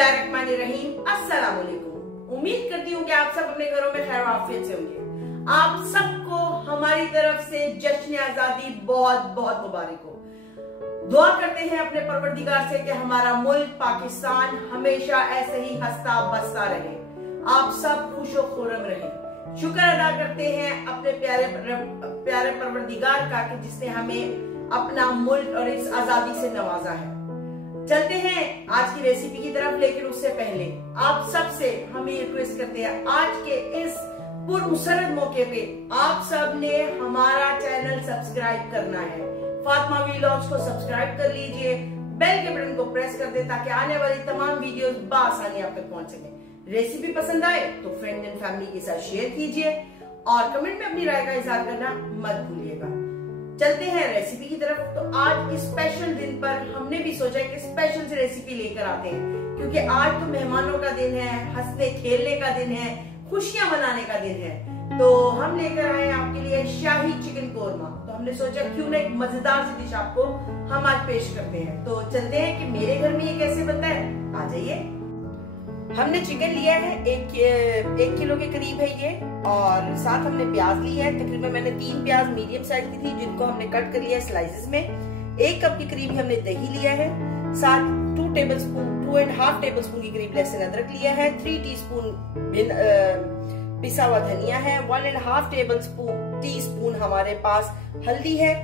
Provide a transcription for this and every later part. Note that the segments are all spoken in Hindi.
बिस्मिल्लाहिर्रहमानिर्रहीम। अस्सलाम वालेकुम। उम्मीद करती हूँ कि आप सब अपने घरों में खैर आफियत से होंगे। आप सबको हमारी तरफ से जश्न आजादी बहुत बहुत मुबारक हो। दुआ करते हैं अपने परवरदिगार से कि हमारा मुल्क पाकिस्तान हमेशा ऐसे ही हंसता बसता रहे, आप सब खुशो खुर्रम रहे। शुक्र अदा करते हैं अपने प्यारे परवरदिगार का कि जिसने हमें अपना मुल्क और इस आजादी से नवाजा है। चलते हैं आज की रेसिपी की तरफ, लेकिन उससे पहले आप सबसे हम ये रिक्वेस्ट करते हैं, आज के इस पुरमसरत मौके पे आप सब ने हमारा चैनल सब्सक्राइब करना है। फातिमा व्लॉग्स को सब्सक्राइब कर लीजिए, बेल के बटन को प्रेस कर दे ताकि आने वाली तमाम वीडियोस बआसानी आप तक पहुंच सके। रेसिपी पसंद आए तो फ्रेंड एंड फैमिली के साथ शेयर कीजिए और कमेंट में अपनी राय का इजहार करना मत भूलिएगा। चलते हैं रेसिपी की तरफ। तो आज इस स्पेशल दिन पर हमने भी सोचा कि स्पेशल से रेसिपी लेकर आते हैं, क्योंकि आज तो मेहमानों का दिन है, हंसने खेलने का दिन है, खुशियां मनाने का दिन है। तो हम लेकर आए आपके लिए शाही चिकन कोरमा। तो हमने सोचा क्यों ना एक मजेदार सी डिश आपको हम आज पेश करते हैं। तो चलते हैं कि मेरे घर में ये कैसे बनता है, आ जाइए। हमने चिकन लिया है, एक किलो के करीब है ये, और साथ हमने प्याज लिया है। तकरीबन मैंने 3 प्याज मीडियम साइज की थी जिनको हमने कट कर लिया है स्लाइसेस में। 1 कप के करीब हमने दही लिया है, साथ 2.5 टेबलस्पून के करीब लहसुन अदरक लिया है, 3 टीस्पून पिसा हुआ धनिया है, 1.5 टीस्पून हमारे पास हल्दी है,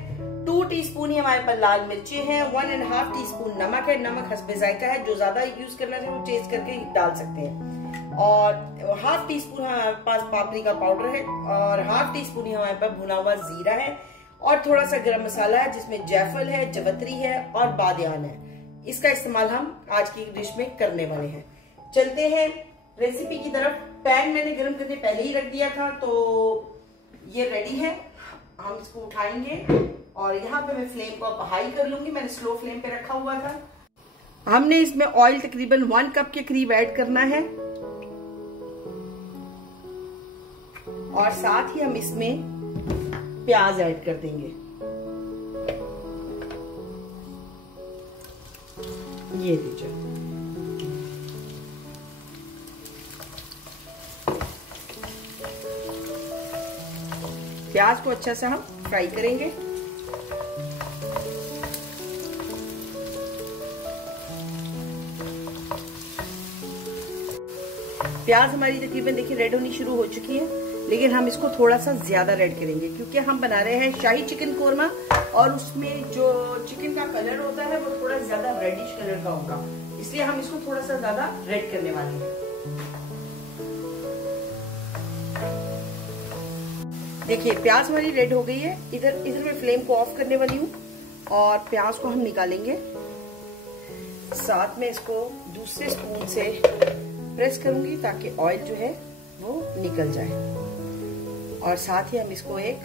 2 टीस्पून ही हमारे पास लाल मिर्ची हैं, 1.5 टीस्पून नमक है। नमक हस्बे जायका है, जो ज्यादा यूज करना है वो टेस्ट करके डाल सकते हैं। और 1/2 टीस्पून हमारे पास पापरिका पाउडर है, और 1/2 टीस्पून ही हमारे पास भुना हुआ जीरा है, और थोड़ा सा गरम मसाला है जिसमें जायफल है, जवतरी है और बादियान है। इसका इस्तेमाल हम आज की डिश में करने वाले हैं। चलते हैं रेसिपी की तरफ। पैन मैंने गर्म करने पहले ही रख दिया था, तो ये रेडी है। हम इसको उठाएंगे और यहाँ पे मैं फ्लेम को हाई कर लूंगी, मैंने स्लो फ्लेम पे रखा हुआ था। हमने इसमें ऑयल तकरीबन 1 कप के करीब ऐड करना है, और साथ ही हम इसमें प्याज ऐड कर देंगे। ये लीजिए, प्याज को अच्छा सा हम फ्राई करेंगे। प्याज हमारी तकरीबन देखिए रेड होनी शुरू हो चुकी है, लेकिन हम इसको थोड़ा सा ज्यादा रेड करेंगे क्योंकि हम बना रहे हैं शाही चिकन कोरमा, और उसमें जो चिकन का कलर होता है वो थोड़ा ज्यादा रेडिश कलर का होगा, इसलिए हम इसको थोड़ा सा ज्यादा रेड करने वाले हैं। देखिए प्याज हमारी रेड हो गई है। इधर मैं फ्लेम को ऑफ करने वाली हूँ और प्याज को हम निकालेंगे। साथ में इसको दूसरे स्पून से प्रेस करूंगी ताकि ऑयल जो है वो निकल जाए, और साथ ही हम इसको एक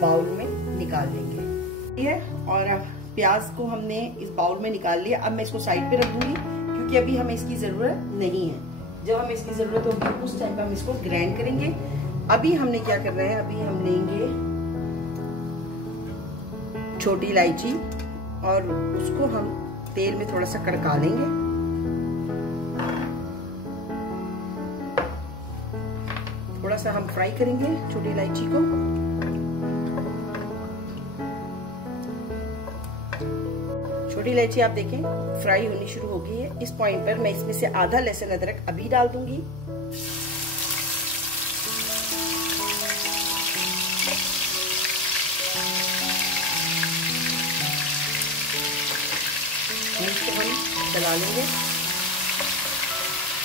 बाउल में निकाल लेंगे। ये और अब प्याज को हमने इस बाउल में निकाल लिया। अब मैं इसको साइड पे रख दूंगी क्योंकि अभी हमें इसकी जरूरत नहीं है। जब हमें इसकी जरूरत होगी उस टाइम पे हम इसको ग्राइंड करेंगे। अभी हमने क्या करना है, अभी हम लेंगे छोटी इलायची और उसको हम तेल में थोड़ा सा कड़का लेंगे। थोड़ा सा हम फ्राई करेंगे छोटी इलायची को। छोटी इलायची आप देखें फ्राई होनी शुरू हो गई है। इस पॉइंट पर मैं इसमें से आधा लहसुन अदरक अभी डाल दूंगी। इसको हम चला लेंगे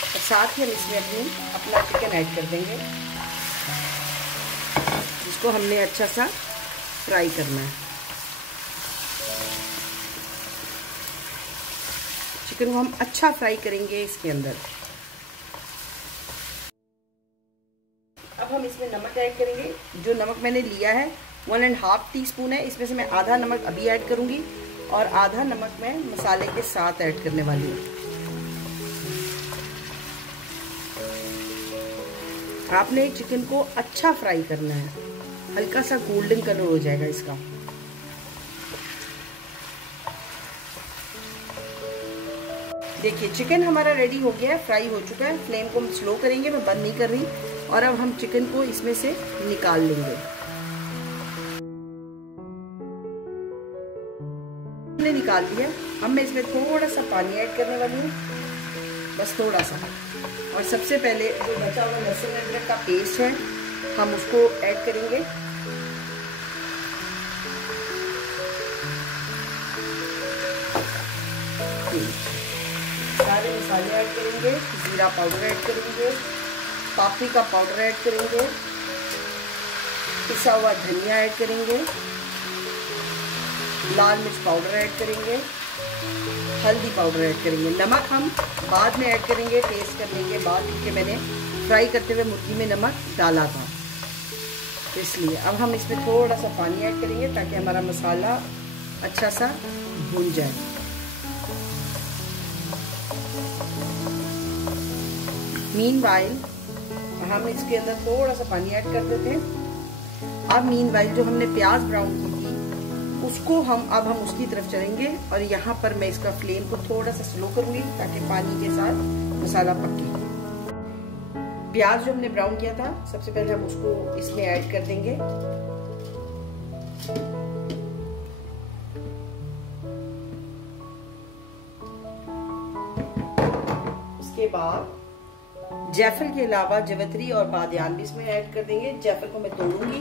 और साथ ही हम इसमें अपना चिकन ऐड कर देंगे, जिसको हमने अच्छा सा फ्राई करना है। चिकन को हम अच्छा फ्राई करेंगे इसके अंदर। अब हम इसमें नमक ऐड करेंगे। जो नमक मैंने लिया है 1.5 टीस्पून है, इसमें से मैं आधा नमक अभी ऐड करूंगी और आधा नमक मैं मसाले के साथ ऐड करने वाली हूँ। आपने चिकन को अच्छा फ्राई करना है, हल्का सा गोल्डन कलर हो जाएगा इसका। देखिए चिकन हमारा रेडी हो गया है, फ्राई हो चुका है। फ्लेम को हम स्लो करेंगे, मैं बंद नहीं कर रही। और अब हम चिकन को इसमें से निकाल लेंगे। हमने निकाल लिया। अब मैं इसमें थोड़ा सा पानी ऐड करने वाली हूँ, बस थोड़ा सा। और सबसे पहले जो बचा हुआ लहसुन अदरक का पेस्ट है हम उसको ऐड करेंगे। सारे मसाले ऐड करेंगे, जीरा पाउडर ऐड करेंगे, पापरिका पाउडर ऐड करेंगे, पिसा हुआ धनिया ऐड करेंगे, लाल मिर्च पाउडर ऐड करेंगे, हल्दी पाउडर ऐड करेंगे। नमक हम बाद में ऐड करेंगे टेस्ट करने के बाद, क्योंकि मैंने फ्राई करते हुए मुर्गी में नमक डाला था, इसलिए। अब हम इसमें थोड़ा सा पानी ऐड करेंगे ताकि हमारा मसाला अच्छा सा भून जाए। मीनवाइल हम इसके अंदर थोड़ा सा पानी ऐड कर देते हैं। अब मीनवाइल जो हमने प्याज ब्राउन की थी उसको अब हम उसकी तरफ चलेंगे। और यहाँ पर मैं इसका फ्लेम को थोड़ा सा स्लो करूंगी ताकि पानी के साथ मसाला पके। प्याज जो हमने ब्राउन किया था सबसे पहले हम उसको इसमें ऐड कर देंगे। उसके बाद जायफल के अलावा जवित्री और बादियान भी इसमें ऐड कर देंगे। जायफल को मैं तोड़ूंगी,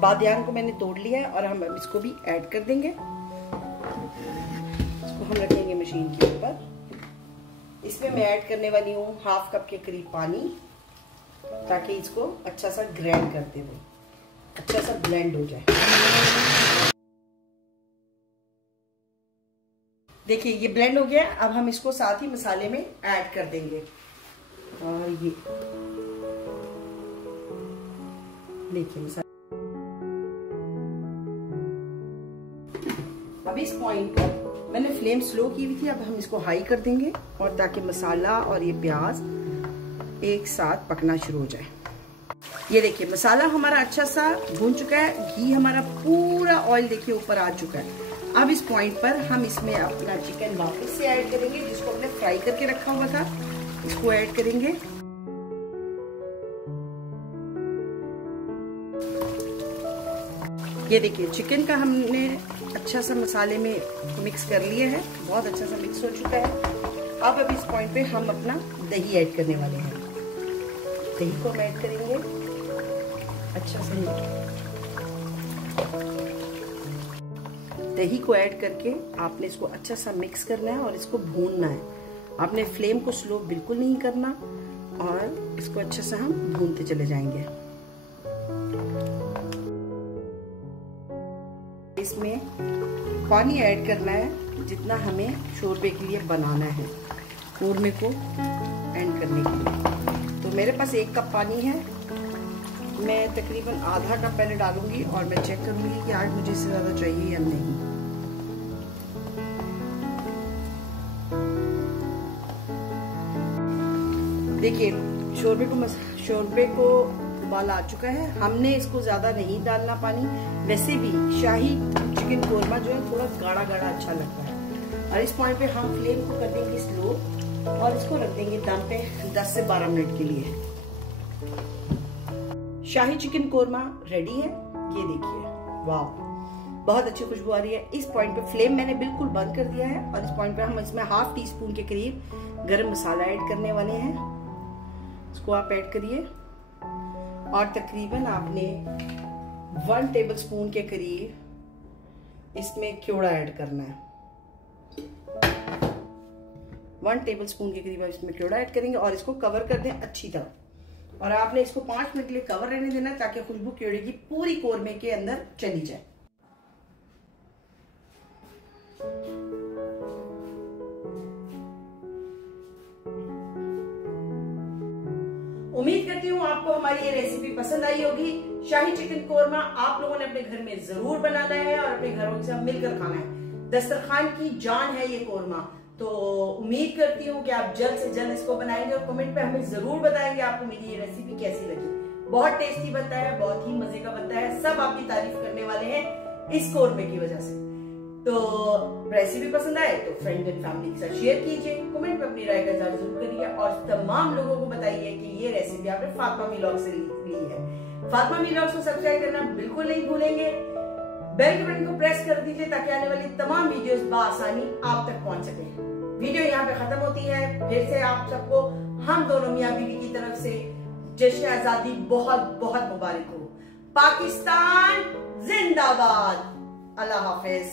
बादियान को मैंने तोड़ लिया है और हम इसको भी ऐड कर देंगे। इसको हम रखेंगे मशीन के ऊपर। इसमें मैं ऐड करने वाली हूँ हाफ कप के करीब पानी, ताकि इसको अच्छा सा ग्राइंड करते हुए अच्छा सा ब्लेंड हो जाए। देखिए ये ब्लेंड हो गया। अब हम इसको साथ ही मसाले में ऐड कर देंगे। और ये देखिए मसाला। अब इस पॉइंट पर मैंने फ्लेम स्लो की हुई थी, अब हम इसको हाई कर देंगे और ताकि मसाला और ये प्याज एक साथ पकना शुरू हो जाए। ये देखिए मसाला हमारा अच्छा सा भून चुका है, घी हमारा पूरा ऑयल देखिए ऊपर आ चुका है। अब इस पॉइंट पर हम इसमें अपना चिकन वापस से ऐड करेंगे, जिसको हमने फ्राई करके रखा हुआ था, इसको ऐड करेंगे। ये देखिए चिकन का हमने अच्छा सा मसाले में मिक्स कर लिया है, बहुत अच्छा सा मिक्स हो चुका है। अब इस पॉइंट पे हम अपना दही ऐड करने वाले हैं। दही को हम ऐड करेंगे अच्छा से। दही को ऐड करके आपने इसको अच्छा सा मिक्स करना है और इसको भूनना है। आपने फ्लेम को स्लो बिल्कुल नहीं करना और इसको अच्छा सा हम भूनते चले जाएंगे। इसमें पानी ऐड करना है जितना हमें शोरबे के लिए बनाना है, कोरमे को एंड करने के लिए। तो मेरे पास 1 कप पानी है, मैं तकरीबन आधा कप पहले डालूंगी और मैं चेक करूंगी कि आज मुझे इससे ज्यादा चाहिए या नहीं। देखिए शोरबे को उबाल आ चुका है। हमने इसको ज्यादा नहीं डालना पानी, वैसे भी शाही चिकन कोरमा जो है थोड़ा गाढ़ा गाढ़ा अच्छा लगता है। और इस पॉइंट पे हम फ्लेम को कर देंगे स्लो और इसको रख देंगे दम पे 10 से 12 मिनट के लिए। शाही चिकन कोरमा रेडी है। ये देखिए वाह, बहुत अच्छी खुशबू आ रही है। इस पॉइंट पे फ्लेम मैंने बिल्कुल बंद कर दिया है और इस पॉइंट पे हम इसमें ½ टीस्पून के करीब गरम मसाला ऐड करने वाले हैं। इसको आप ऐड करिए और तकरीबन आपने 1 टेबलस्पून के करीब इसमें क्योड़ा ऐड करना है। 1 टेबलस्पून के करीब इसमें क्योड़ा ऐड करेंगे और इसको कवर कर दें अच्छी तरह। और आपने इसको 5 मिनट के लिए कवर रहने देना है ताकि खुशबू क्योड़े की पूरी कोरमे के अंदर चली जाए। उम्मीद करती हूँ आपको हमारी ये रेसिपी पसंद आई होगी। शाही चिकन कोरमा आप लोगों ने अपने घर में जरूर बनाना है और अपने घरों से मिलकर खाना है। दस्तरखान की जान है ये कोरमा। तो उम्मीद करती हूँ कि आप जल्द से जल्द इसको बनाएंगे और कमेंट पे हमें जरूर बताएंगे आपको मेरी ये रेसिपी कैसी लगी। बहुत टेस्टी बनता है, बहुत ही मजे का बनता है, सब आपकी तारीफ करने वाले हैं इस कोरमे की वजह से। तो रेसिपी पसंद आए तो फ्रेंड एंड फैमिली के साथ शेयर कीजिए, कमेंट में अपनी राय का इज़हार जरूर करिए और तमाम लोगों को बताइए कि ये रेसिपी आपने फातिमा व्लॉग से ली है। फातिमा व्लॉग्स को सब्सक्राइब करना बिल्कुल नहीं भूलेंगे। बेल के बटन को प्रेस कर दीजिए ताकि आने वाली तमाम वीडियोस बआसानी आप तक पहुंच सके। वीडियो यहाँ पे खत्म होती है। फिर से आप सबको हम दोनों मियां बीवी की तरफ से जश्न आजादी बहुत बहुत मुबारक हो। पाकिस्तान जिंदाबाद। अल्लाह हाफिज।